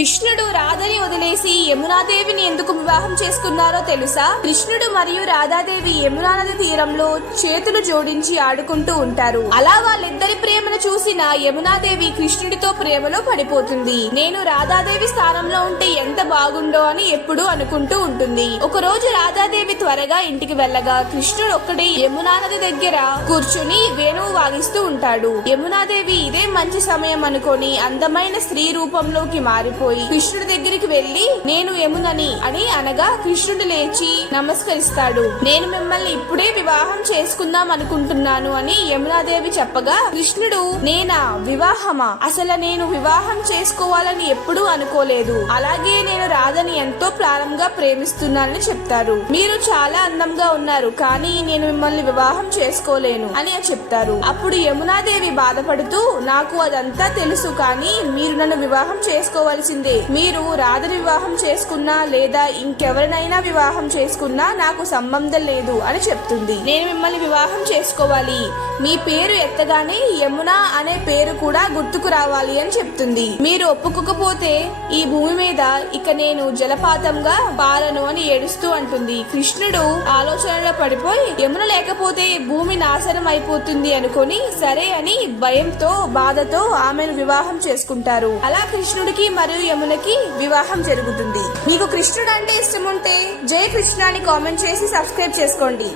కృష్ణుడు రాధని వదిలేసి యమునాదేవిని ఎందుకు వివాహం చేసుకున్నారో తెలుసా? కృష్ణుడు మరియు రాధాదేవి యమునా నది తీరంలో చేతులు జోడించి ఆడుకుంటూ ఉంటారు. అలా వాళ్ళిద్దరి ప్రేమను చూసిన యమునాదేవి కృష్ణుడితో ప్రేమలో పడిపోతుంది. నేను రాధాదేవి స్థానంలో ఉంటే ఎంత బాగుండో అని ఎప్పుడూ అనుకుంటూ ఉంటుంది. ఒక రోజు రాధాదేవి త్వరగా ఇంటికి వెళ్ళగా కృష్ణుడు ఒక్కడే యమునా నది దగ్గర కూర్చుని వేణువు వాగిస్తూ ఉంటాడు. యమునాదేవి ఇదే మంచి సమయం అనుకొని అందమైన స్త్రీ రూపంలోకి మారిపోయి కృష్ణుడి దగ్గరికి వెళ్ళి నేను యమునని అని అనగా కృష్ణుడు లేచి నమస్కరిస్తాడు. నేను మిమ్మల్ని ఇప్పుడే వివాహం చేసుకుందాం అనుకుంటున్నాను అని యమునాదేవి చెప్పగా కృష్ణుడు నేనా? వివాహమా? అసలు నేను వివాహం చేసుకోవాలని ఎప్పుడూ అనుకోలేదు. అలాగే నేను రాధని ఎంతో ప్రారంగా ప్రేమిస్తున్నానని చెప్తారు. మీరు చాలా అందంగా ఉన్నారు కానీ నేను మిమ్మల్ని వివాహం చేసుకోలేను అని చెప్తారు. అప్పుడు యమునాదేవి బాధపడుతూ నాకు అదంతా తెలుసు కానీ మీరు నన్ను వివాహం చేసుకోవాల్సింది మీరు రాధని వివాహం చేసుకున్నా లేదా ఇంకెవరినైనా వివాహం చేసుకున్నా నాకు సంబంధం లేదు అని చెప్తుంది. నేను మిమ్మల్ని వివాహం చేసుకోవాలి. మీ పేరు ఎత్తగానే యమున అనే పేరు కూడా గుర్తుకు రావాలి అని చెప్తుంది. మీరు ఒప్పుకోకపోతే ఈ భూమి మీద ఇక నేను జలపాతంగా పాలను అని ఏడుస్తూ అంటుంది. కృష్ణుడు ఆలోచనలో పడిపోయి యమున లేకపోతే భూమి నాశనం అయిపోతుంది అనుకొని సరే అని భయంతో బాధతో ఆమెను వివాహం చేసుకుంటారు. అలా కృష్ణుడికి మరియు యమునకి వివాహం జరుగుతుంది. మీకు కృష్ణుడు అంటే ఇష్టం ఉంటే జయ కృష్ణ అని కామెంట్ చేసి సబ్స్క్రైబ్ చేసుకోండి.